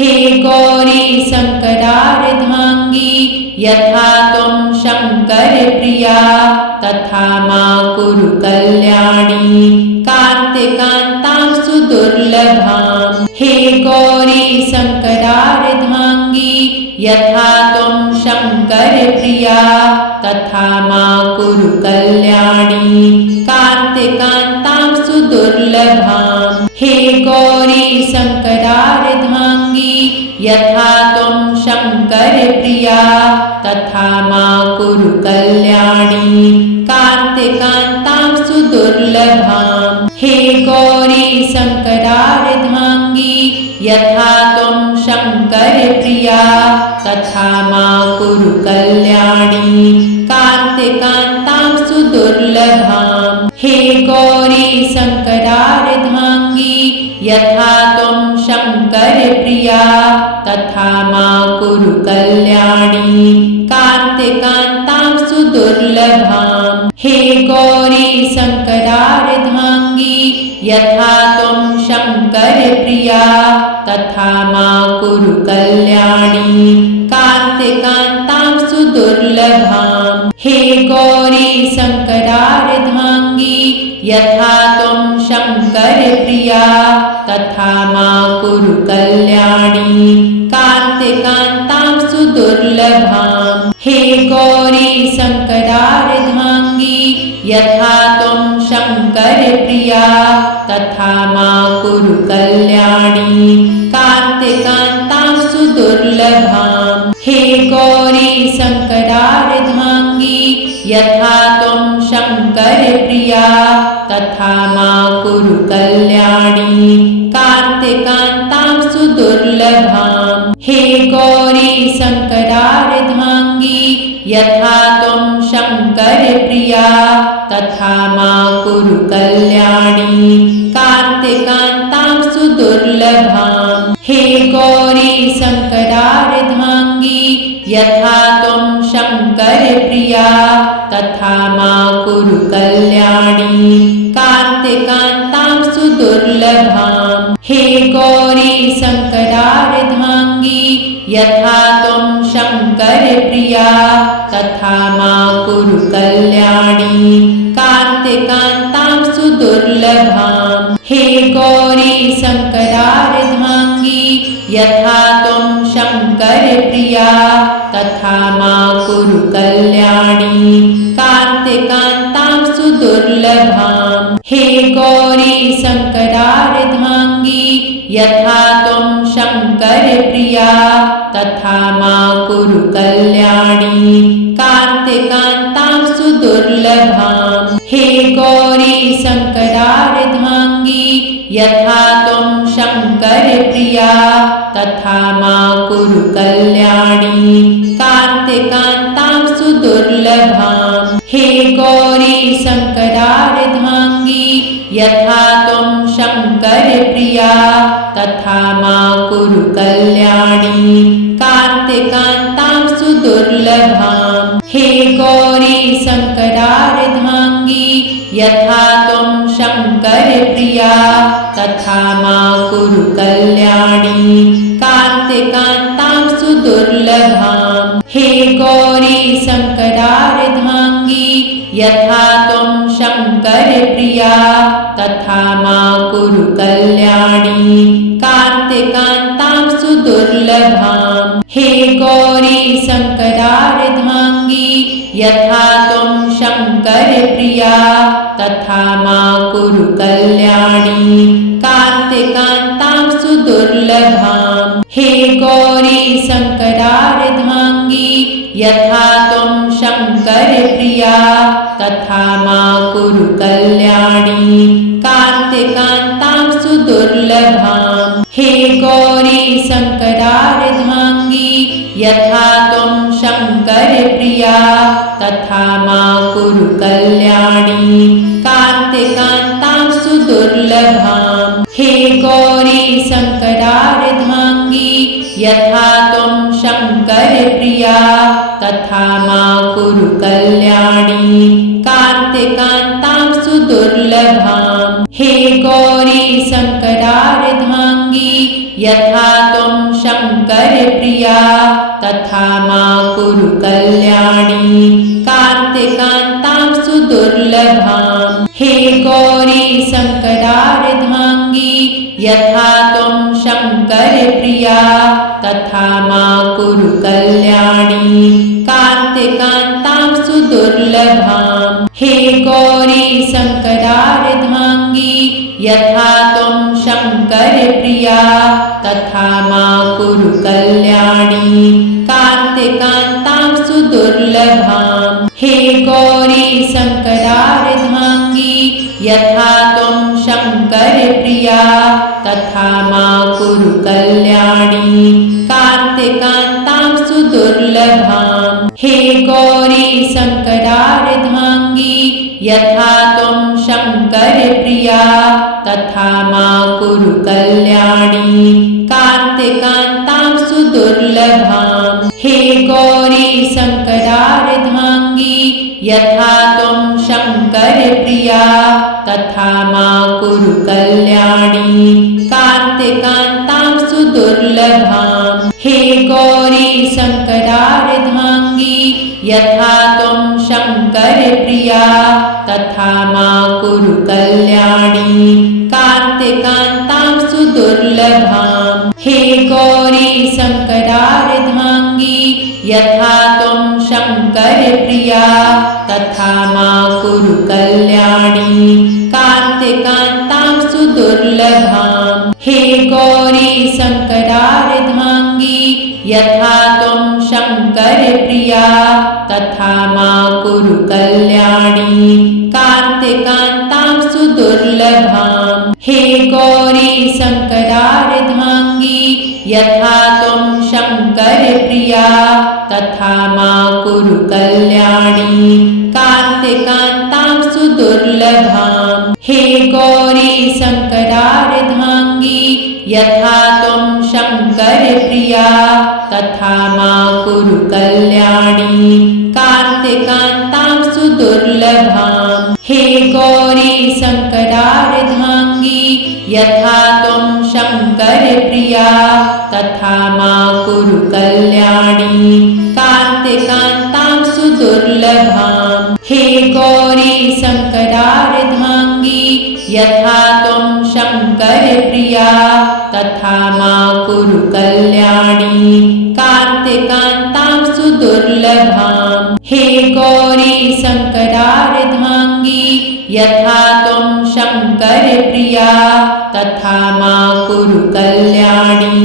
हे गौरी शङ्करार्धाङ्गी यथा त्वं शङ्करप्रिया तथा मा कुरु कल्याणी कान्तिकान्तां सुदुर्लभाम्। हे गौरी शङ्करार्धाङ्गी यथा त्वं शङ्करप्रिया तथा मा कुरु कल्याणी कान्तिकान्तां सुदुर्लभाम्। हे गौरी शङ्करार्धाङ्गी यथा त्वं शङ्करप्रिया तथा मा कुरु कल्याणी कान्तिकान्तां सुदुर्लभाम्। हे गौरी शङ्करार्धाङ्गी यथा त्वं शङ्करप्रिया तथा मा कुरु कल्याणी कान्तिकान्तां सुदुर्लभाम्। हे गौरी शङ्करार्धाङ्गी यथा त्वं शङ्करप्रिया तथा मा कुरु कल्याणी कान्तिकान्तां सुदुर्लभाम्। हे गौरी शङ्करार्धाङ्गी यथा त्वं शङ्करप्रिया तथा मा कुरु कल्याणी कान्तिकान्तां सुदुर्लभाम्। हे गौरी शङ्करार्धाङ्गी यथा त्वं शङ्करप्रिया तथा मा कुरु कल्याणी कान्तिकान्तां सुदुर्लभाम्। हे गौरी शङ्करार्धाङ्गी यथा त्वं शङ्करप्रिया तथा मा कुरु कल्याणी कान्तिकान्तां सुदुर्लभाम्। हे गौरी शङ्करार्धाङ्गी यथा त्वं शङ्करप्रिया तथा मा कुरु कल्याणी कान्तिकान्तां सुदुर्लभाम्। हे गौरी शङ्करार्धाङ्गी यथा त्वं शङ्करप्रिया तथा मा कुरु कल्याणी कान्तिकान्तां सुदुर्लभाम्। हे गौरी शङ्करार्धाङ्गी यथा त्वं शङ्करप्रिया तथा मा कुरु कल्याणी कान्तिकान्तां सुदुर्लभाम्। हे गौरी शङ्करार्धाङ्गी यथा त्वं शङ्करप्रिया तथा मा कुरु कल्याणी कान्तिकान्तां सुदुर्लभाम्। हे गौरी शङ्करार्धाङ्गी यथा त्वं शङ्करप्रिया तथा मा कुरु कल्याणी कान्तिकान्तां सुदुर्लभाम्। हे गौरी शङ्करार्धाङ्गी यथा त्वं शङ्करप्रिया तथा मा कुरु कल्याणी कान्तिकान्तां सुदुर्लभाम्। हे गौरी शङ्करार्धाङ्गी यथा त्वं शङ्करप्रिया तथा मा कुरु कल्याणी कान्तिकान्तां सुदुर्लभाम्। हे गौरी शङ्करार्धाङ्गी यथा त्वं शङ्करप्रिया तथा मा कुरु कल्याणी कान्तिकान्तां सुदुर्लभाम्। हे गौरी शङ्करार्धाङ्गी यथा त्वं शङ्करप्रिया तथा मा कुरु कल्याणी कान्तिकान्तां सुदुर्लभाम्। हे गौरी शङ्करार्धाङ्गी यथा त्वं शङ्करप्रिया तथा मा कुरु कल्याणी कान्तिकान्तां सुदुर्लभाम्। हे गौरी शङ्करार्धाङ्गी यथा त्वं शङ्करप्रिया तथा मा कुरु कल्याणी कान्तिकान्तां सुदुर्लभाम्। हे गौरी शङ्करार्धाङ्गी यथा त्वं शङ्करप्रिया तथा मा कुरु कल्याणी कान्तिकान्तां सुदुर्लभाम्। हे गौरी शङ्करार्धाङ्गी यथा त्वं शङ्करप्रिया तथा मा कुरु कल्याणी कान्तिकान्तां सुदुर्लभाम्। हे गौरी शङ्करार्धाङ्गी यथा त्वं शङ्करप्रिया तथा मा कुरु कल्याणी कान्तिकान्तां सुदुर्लभाम्। हे गौरी शङ्करार्धाङ्गी यथा त्वं प्रिया तथा मा कुरु कल्याणी कान्तिकान्तां सुदुर्लभाम्। हे गौरी शङ्करार्धाङ्गी यथा त्वं शङ्करप्रिया तथा मा कुरु कल्याणी कान्तिकान्तां सुदुर्लभाम्। हे गौरी शङ्करार्धाङ्गी यथा त्वं शङ्करप्रिया तथा मा कुरु कल्याणी कान्तिकान्तां सुदुर्लभाम्। हे गौरी शङ्करार्धाङ्गी यथा त्वं शङ्करप्रिया तथा मा कुरु कल्याणी कान्तिकान्तां सुदुर्लभाम्। हे गौरी शङ्करार्धाङ्गी यथा त्वं शङ्करप्रिया तथा मा कुरु कल्याणी कान्तिकान्तां सुदुर्लभाम्। हे गौरी शङ्करार्धाङ्गी यथा त्वं शङ्करप्रिया तथा मा कुरु कल्याणी कान्तिकान्तां सुदुर्लभाम्। हे गौरी शङ्करार्धाङ्गी यथा त्वं शङ्करप्रिया तथा मा कुरु कल्याणी कान्तिकान्तां सुदुर्लभाम्। हे गौरी शङ्करार्धाङ्गी यथा त्वं शङ्करप्रिया तथा मा कुरु कल्याणी कान्तिकान्तां सुदुर्लभाम्। हे गौरी शङ्करार्धाङ्गी यथा त्वं शङ्करप्रिया तथा मा कुरु कल्याणी कान्तिकान्तां सुदुर्लभाम्। हे गौरी शङ्करार्धाङ्गी यथा त्वं शङ्करप्रिया तथा मा कुरु कल्याणी कान्तिकान्तां सुदुर्लभाम्। हे गौरी शङ्करार्धाङ्गी यथा त्वं शङ्करप्रिया तथा मा कुरु कल्याणी कान्तिकान्तां सुदुर्लभाम्। हे गौरी शङ्करार्धाङ्गी यथा त्वं शङ्करप्रिया तथा मा कुरु कल्याणी कान्तिकान्तां सुदुर्लभाम्। हे गौरी शङ्करार्धाङ्गी यथा त्वं शङ्करप्रिया तथा मा कुरु कल्याणी कान्तिकान्तां सुदुर्लभाम्। हे गौरी शङ्करार्धाङ्गी यथा त्वं शङ्करप्रिया तथा मा कुरु कल्याणी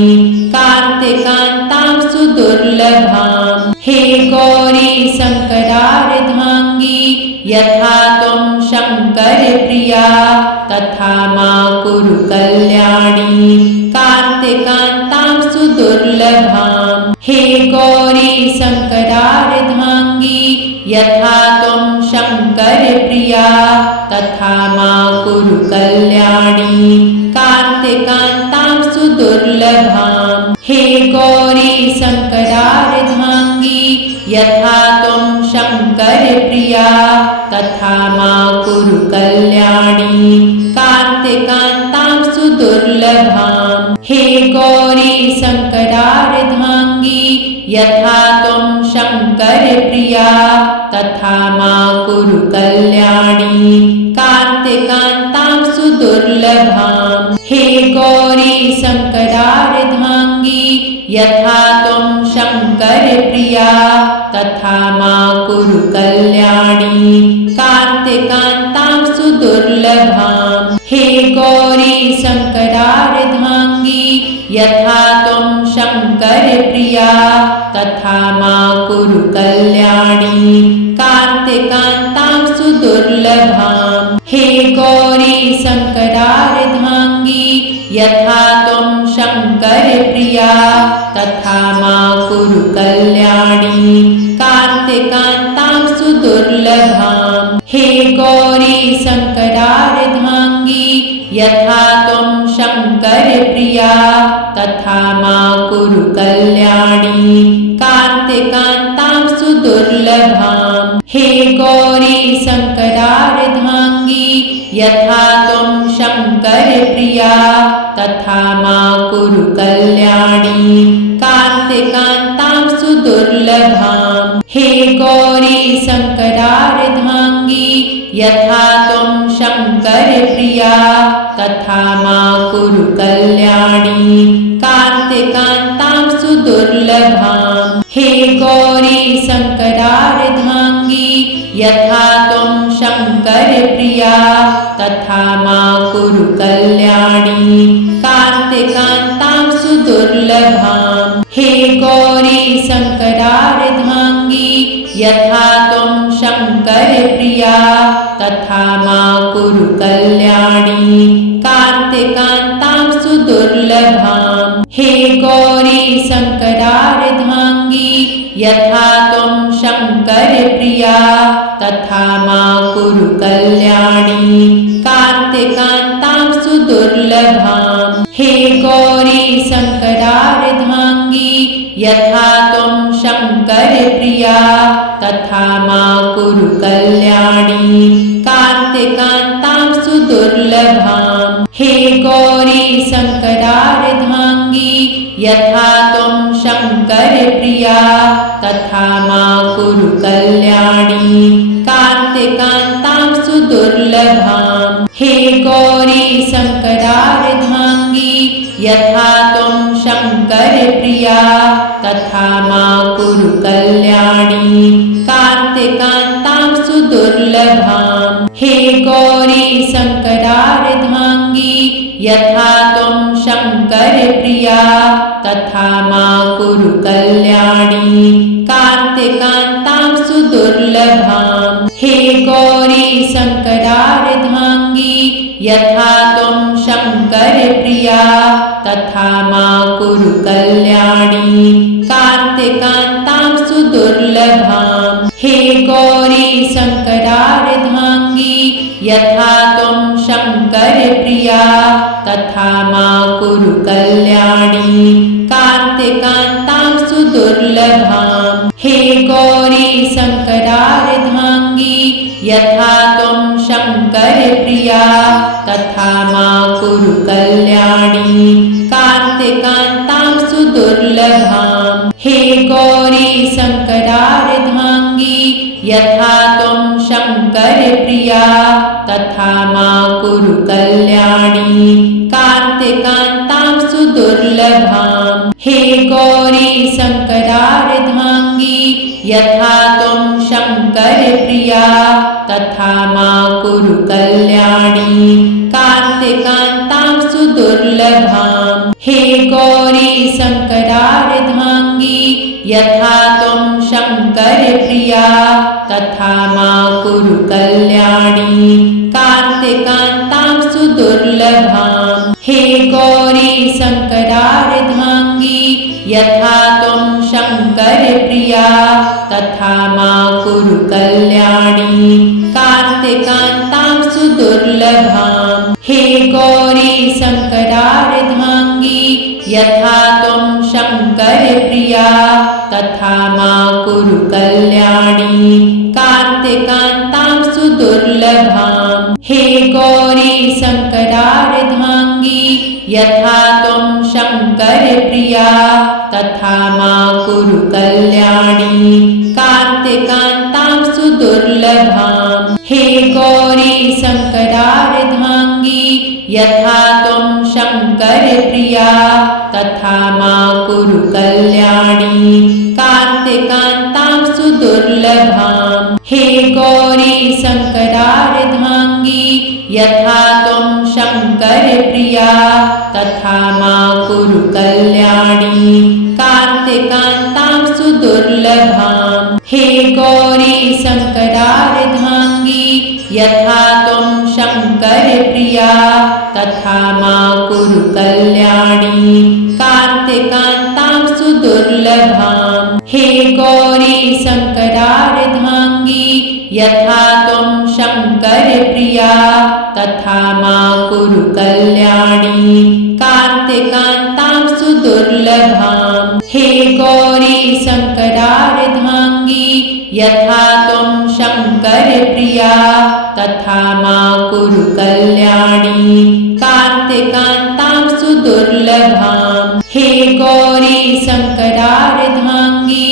कान्तिकान्तां सुदुर्लभाम्। हे गौरी शङ्करार्धाङ्गी यथा त्वं शङ्करप्रिया तथा मा कुरु कल्याणी कान्तिकान्तां सुदुर्लभाम्। हे गौरी शङ्करार्धाङ्गी यथा त्वं शङ्करप्रिया तथा मा कुरु कल्याणी कान्तिकान्तां सुदुर्लभाम्। हे गौरी शङ्करार्धाङ्गी यथा त्वं शङ्करप्रिया तथा मा कुरु कल्याणी कान्तिकान्तां सुदुर्लभाम्। हे गौरी शङ्करार्धाङ्गी यथा त्वं शङ्करप्रिया तथा मा कुरु कल्याणी कान्तिकान्तां सुदुर्लभाम्। हे गौरी शङ्करार्धाङ्गी यथा त्वं शङ्करप्रिया तथा मा कुरु कल्याणी कान्तिकान्तां सुदुर्लभाम्। हे गौरी शङ्करार्धाङ्गी यथा त्वं शङ्करप्रिया तथा मा कुरु कल्याणी कान्तिकान्तां सुदुर्लभाम्। हे गौरी शङ्करार्धाङ्गी यथा त्वं शङ्करप्रिया तथा मा कुरु कल्याणी कान्तिकान्तां सुदुर्लभाम्। हे गौरी शङ्करार्धाङ्गी यथा त्वं शङ्करप्रिया तथा मा कुरु कल्याणी कान्तिकान्तां सुदुर्लभाम्। हे गौरी शङ्करार्धाङ्गी यथा त्वं शङ्करप्रिया तथा मा कुरु कल्याणी कान्तिकान्तां सुदुर्लभाम् हे गौरी शङ्करार्धाङ्गी यथा त्वं शङ्करप्रिया तथा मा कुरु कल्याणी कान्तिकान्तां सुदुर्लभाम् हे गौरी शङ्करार्धाङ्गी यथा त्वं शङ्करप्रिया तथा मा कुरु कल्याणी कान्तिकान्तां सुदुर्लभाम् हे गौरी शङ्करार्धाङ्गी यथा त्वं शङ्करप्रिया तथा मा कुरु कल्याणी कान्तिकान्तां सुदुर्लभाम् हे गौरी शङ्करार्धाङ्गी यथा त्वं शङ्करप्रिया तथा मा कुरु कल्याणी कान्तिकान्तां सुदुर्लभाम् हे गौरी शङ्करार्धाङ्गी यथा त्वं शङ्करप्रिया तथा मा कुरु कल्याणी कान्तिकान्तां सुदुर्लभाम् हे गौरी शङ्करार्धाङ्गी यथा त्वं शङ्करप्रिया तथा मा कुरु कल्याणी कान्तिकान्तां सुदुर्लभाम् हे गौरी शङ्करार्धाङ्गी यथा त्वं शङ्करप्रिया तथा मा कुरु कल्याणी कान्तिकान्तां सुदुर्लभाम् हे गौरी शङ्करार्धाङ्गी यथा त्वं शङ्करप्रिया तथा मा कुरु कल्याणी कान्तिकान्तां सुदुर्लभाम् हे गौरी शङ्करार्धाङ्गी यथा त्वं शङ्करप्रिया तथा मा कुरु कल्याणी कान्तिकान्तां सुदुर्लभाम् हे गौरी शङ्करार्धाङ्गी यथा त्वं शङ्करप्रिया तथा मा कुरु कल्याणी कान्तिकान्तां सुदुर्लभाम् हे गौरी शङ्करार्धाङ्गी यथा त्वं शङ्करप्रिया तथा मा कुरु कल्याणी कान्तिकान्तां सुदुर्लभाम् हे गौरी शङ्करार्धाङ्गी यथा त्वं शङ्करप्रिया तथा मा कुरु कल्याणी कान्तिकान्तां सुदुर्लभाम् हे गौरी शङ्करार्धाङ्गी यथा त्वं शङ्करप्रिया तथा मा कुरु कल्याणी कान्तिकान्तां सुदुर्लभाम् हे गौरी शङ्करार्धाङ्गी यथा त्वं शङ्करप्रिया तथा मा कुरु कल्याणी कान्तिकान्तां सुदुर्लभाम् हे गौरी शङ्करार्धाङ्गी यथा त्वं शङ्करप्रिया तथा मा कुरु कल्याणी कान्तिकान्तां सुदुर्लभाम् हे गौरी शङ्करार्धाङ्गी यथा त्वं शङ्करप्रिया तथा मा कुरु कल्याणी कान्तिकान्तां सुदुर्लभाम् हे गौरी शङ्करार्धाङ्गी यथा त्वं शङ्करप्रिया तथा मा कुरु कल्याणी कान्तिकान्तां सुदुर्लभाम् हे गौरी शङ्करार्धाङ्गी यथा त्वं शङ्करप्रिया तथा मा कुरु कल्याणी कान्तिकान्तां सुदुर्लभाम् हे गौरी शङ्करार्धाङ्गी यथा त्वं शङ्करप्रिया तथा मा कुरु कल्याणी कान्तिकान्तां सुदुर्लभाम् हे गौरी शङ्करार्धाङ्गी यथा त्वं शङ्करप्रिया तथा मा कुरु कल्याणी कान्तिकान्तां सुदुर्लभाम् हे गौरी शङ्करार्धाङ्गी यथा त्वं शङ्करप्रिया तथा मा कुरु कल्याणी कान्तिकान्तां सुदुर्लभाम् हे गौरी शङ्करार्धाङ्गी यथा त्वं शङ्करप्रिया तथा मा कुरु कल्याणी कान्तिकान्तां सुदुर्लभाम् सुदुर्लभाम् हे गौरी शङ्करार्धाङ्गी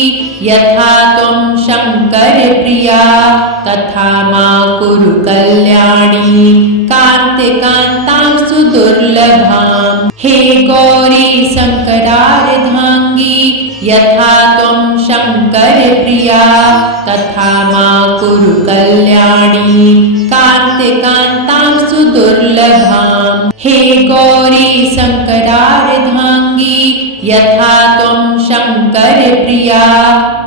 यथा त्वं शङ्करप्रिया तथा मा कुरु कल्याणी कान्तिकान्तां सुदुर्लभाम् हे गौरी शङ्करार्धाङ्गी यथा त्वं शङ्करप्रिया तथा मा कुरु कल्याणी कान्तिकान्तां सुदुर्लभाम् हे गौरी शङ्करार्धाङ्गी यथा त्वं शङ्करप्रिया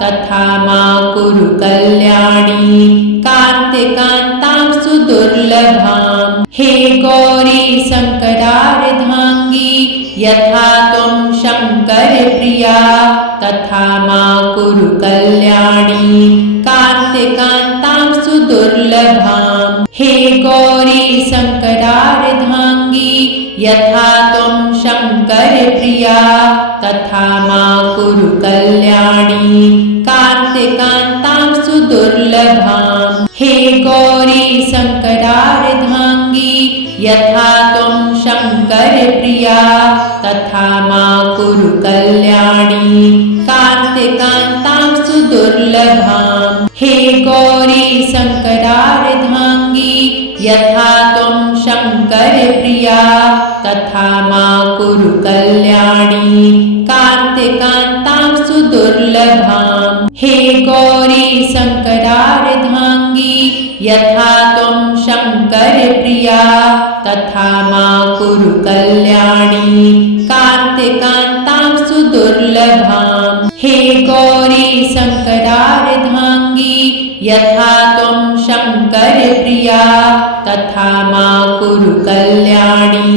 तथा मा कुरु कल्याणी कान्तिकान्तां सुदुर्लभाम् हे गौरी शङ्करार्धाङ्गी यथा त्वं शङ्करप्रिया तथा मा कुरु कल्याणी कान्तिकान्तां सुदुर्लभाम् हे गौरी शङ्करार्धाङ्गी यथा त्वं शङ्करप्रिया तथा मा कुरु कल्याणी कान्तिकान्तां सुदुर्लभाम् हे गौरी शङ्करार्धाङ्गी यथा त्वं शङ्करप्रिया तथा मा कुरु कल्याणी कान्तिकान्तां सुदुर्लभाम् हे गौरी शङ्करार्धाङ्गी यथा त्वं शङ्करप्रिया तथा मा कुरु कल्याणी कान्तिकान्तां सुदुर्लभाम् हे गौरी शङ्करार्धाङ्गी यथा त्वं शङ्करप्रिया तथा मा कुरु कल्याणी कान्तिकान्तां सुदुर्लभाम् हे गौरी शङ्करार्धाङ्गी यथा त्वं शङ्करप्रिया तथा मा कुरु कल्याणी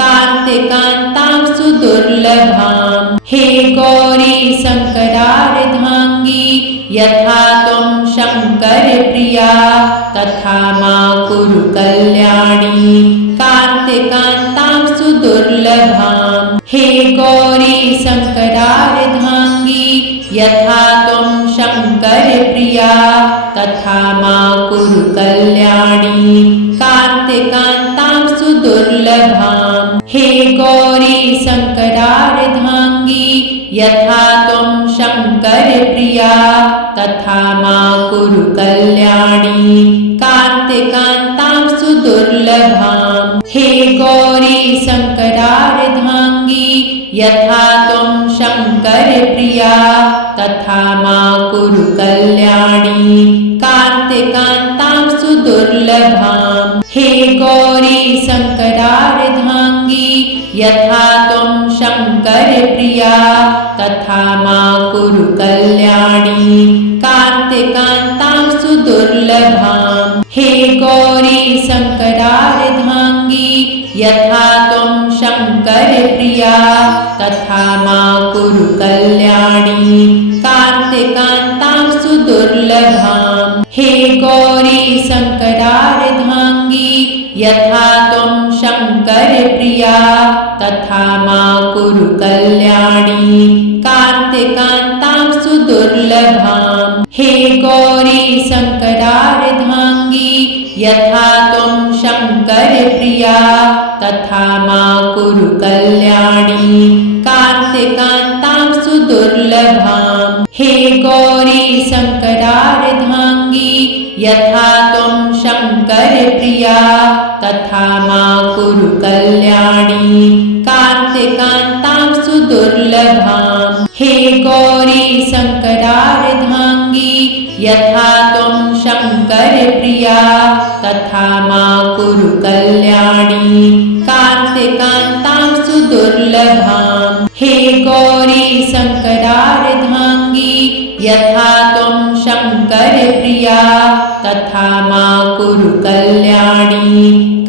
कान्तिकान्तां सुदुर्लभाम् हे गौरी शङ्करार्धाङ्गी यथा त्वं शङ्करप्रिया तथा मा कुरु कल्याणी कान्तिकान्तां सुदुर्लभाम् हे गौरी शङ्करार्धाङ्गी यथा त्वं शङ्करप्रिया तथा मा कुरु कल्याणी कान्तिकान्तां सुदुर्लभाम् हे गौरी शङ्करार्धाङ्गी यथा त्वं शङ्करप्रिया तथा मा कुरु कल्याणी कान्तिकान्तां सुदुर्लभाम् हे गौरी शङ्करार्धाङ्गी यथा त्वं शङ्करप्रिया तथा मा कुरु कल्याणी कान्तिकान्तां सुदुर्लभाम् हे गौरी शङ्करार्धाङ्गी यथा त्वं शङ्करप्रिया तथा मा कुरु कल्याणी कान्तिकान्तां सुदुर्लभाम् हे गौरी शङ्करार्धाङ्गी यथा त्वं शङ्करप्रिया तथा मा कुरु कल्याणी कान्तिकान्तां सुदुर्लभाम् हे गौरी शङ्करार्धाङ्गी यथा त्वं शङ्करप्रिया तथा मा कुरु कल्याणी कान्तिकान्तां सुदुर्लभाम् हे गौरी शङ्करार्धाङ्गी यथा त्वं शङ्करप्रिया तथा मा कुरु कल्याणी कान्तिकान्तां सुदुर्लभाम् हे गौरी शङ्करार्धाङ्गी यथा त्वं शङ्करप्रिया तथा मा कुरु कल्याणी कान्तिकान्तां सुदुर्लभाम् हे गौरी शङ्करार्धाङ्गी यथा त्वं शङ्करप्रिया तथा मा कुरु कल्याणी कान्तिकान्तां सुदुर्लभाम् हे गौरी शङ्करार्धाङ्गी यथा त्वं शङ्करप्रिया तथा मा कुरु कल्याणी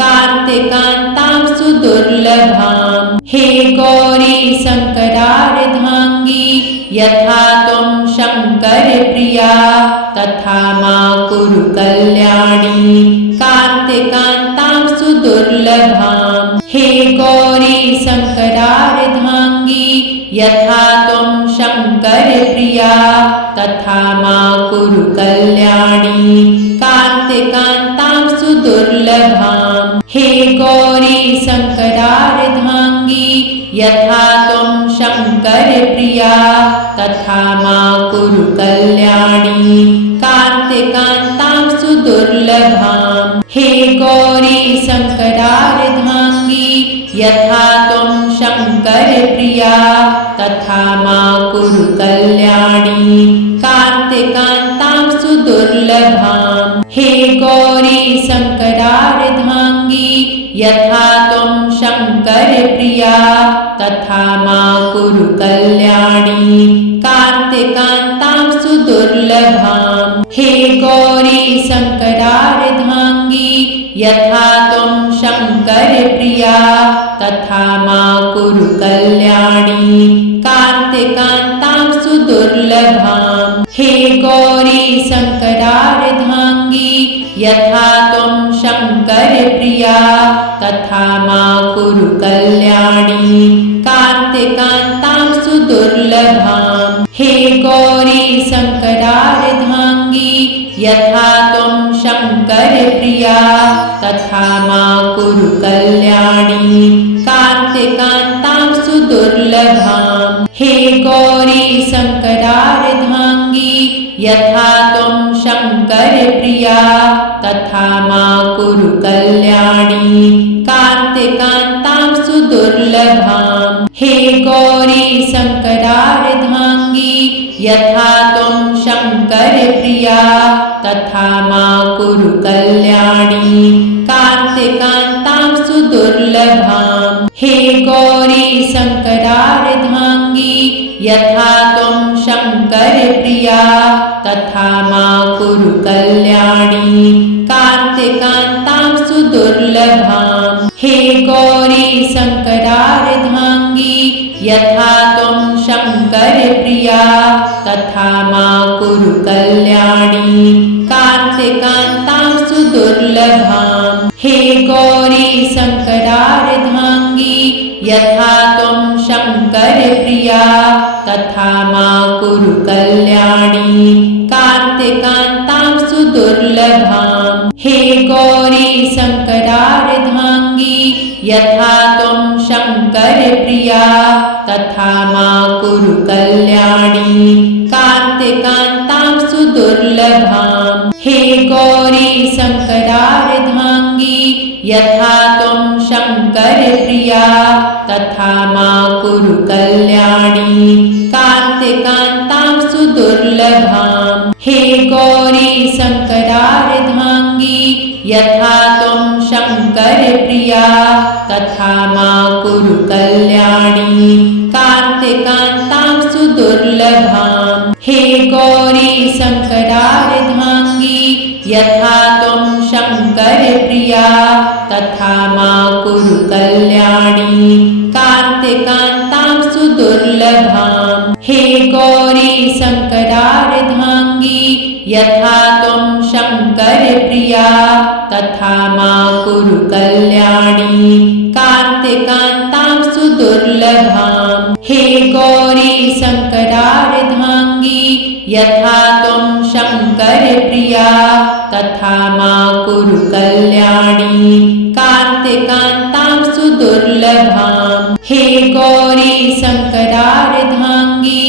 कान्तिकान्तां सुदुर्लभाम् हे गौरी शङ्करार्धाङ्गी यथा त्वं शङ्करप्रिया तथा मा कुरु कल्याणी कान्तिकान्तां सुदुर्लभाम् हे गौरी शङ्करार्धाङ्गी यथा त्वं शङ्करप्रिया तथा मा कुरु कल्याणी कान्तिकान्तां सुदुर्लभाम् हे गौरी शङ्करार्धाङ्गी यथा त्वं शङ्करप्रिया तथा मा कुरु कल्याणी कान्तिकान्तां सुदुर्लभाम् हे गौरी शङ्करार्धाङ्गी यथा त्वं शङ्करप्रिया तथा मा कुरु कल्याणी कान्तिकान्तां सुदुर्लभाम् हे गौरी शङ्करार्धाङ्गी यथा त्वं शङ्करप्रिया तथा मा कुरु कल्याणी कान्तिकान्तां सुदुर्लभाम् हे गौरी शङ्करार्धाङ्गी यथा त्वं शङ्करप्रिया तथा मा कुरु कल्याणी कान्तिकान्तां सुदुर्लभाम् हे गौरी शङ्करार्धाङ्गी यथा त्वं शङ्करप्रिया तथा मा कुरु कल्याणी कान्तिकान्तां सुदुर्लभाम् हे गौरी शङ्करार्धाङ्गी यथा त्वं शङ्करप्रिया तथा मा कुरु कल्याणी कान्तिकान्तां सुदुर्लभाम् हे गौरी शङ्करार्धाङ्गी यथा त्वं शङ्करप्रिया तथा मा कुरु कल्याणी कान्तिकान्तां सुदुर्लभाम् हे गौरी शङ्करार्धाङ्गी यथा त्वं शङ्करप्रिया तथा मा कुरु कल्याणी कान्तिकान्तां सुदुर्लभाम् हे गौरी शङ्करार्धाङ्गी यथा त्वं शङ्करप्रिया तथा मा कुरु कल्याणी कान्तिकान्तां सुदुर्लभाम् हे गौरी शङ्करार्धाङ्गी यथा त्वं शङ्करप्रिया तथा मा कुरु कल्याणी कान्तिकान्तां सुदुर्लभाम् हे गौरी शङ्करार्धाङ्गी यथा त्वं शङ्करप्रिया तथा मा कुरु कल्याणी कान्तिकान्तां सुदुर्लभाम् हे गौरी शङ्करार्धाङ्गी यथा त्वं शङ्करप्रिया तथा मा कुरु कल्याणी कान्तिकान्तां सुदुर्लभाम् हे गौरी शङ्करार्धाङ्गी यथा त्वं शङ्करप्रिया तथा मा कुरु कल्याणी कान्तिकान्तां सुदुर्लभाम् हे गौरी शङ्करार्धाङ्गी यथा त्वं शङ्करप्रिया तथा मा कुरु कल्याणी कान्तिकान्तां सुदुर्लभाम् हे गौरी शङ्करार्धाङ्गी यथा त्वं शङ्करप्रिया तथा मा कुरु कल्याणी कान्तिकान्तां सुदुर्लभाम् हे गौरी शङ्करार्धाङ्गी यथा त्वं शङ्करप्रिया तथा मा कुरु कल्याणी कान्तिकान्तां सुदुर्लभाम् हे गौरी शङ्करार्धाङ्गी यथा त्वं शङ्करप्रिया तथा मा कुरु कल्याणी कान्तिकान्तां सुदुर्लभाम् हे गौरी शङ्करार्धाङ्गी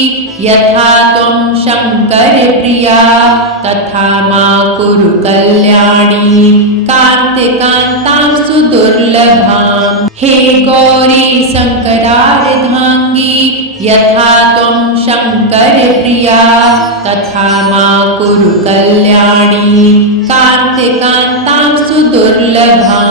यथा त्वं शङ्करप्रिया तथा मा कुरु कल्याणी कान्तिकान्तां सुदुर्लभाम् हे गौरी शङ्करार्धाङ्गी यथा त्वं शङ्करप्रिया तथा मा कुरु कल्याणी कान्तिकान्तां सुदुर्लभाम्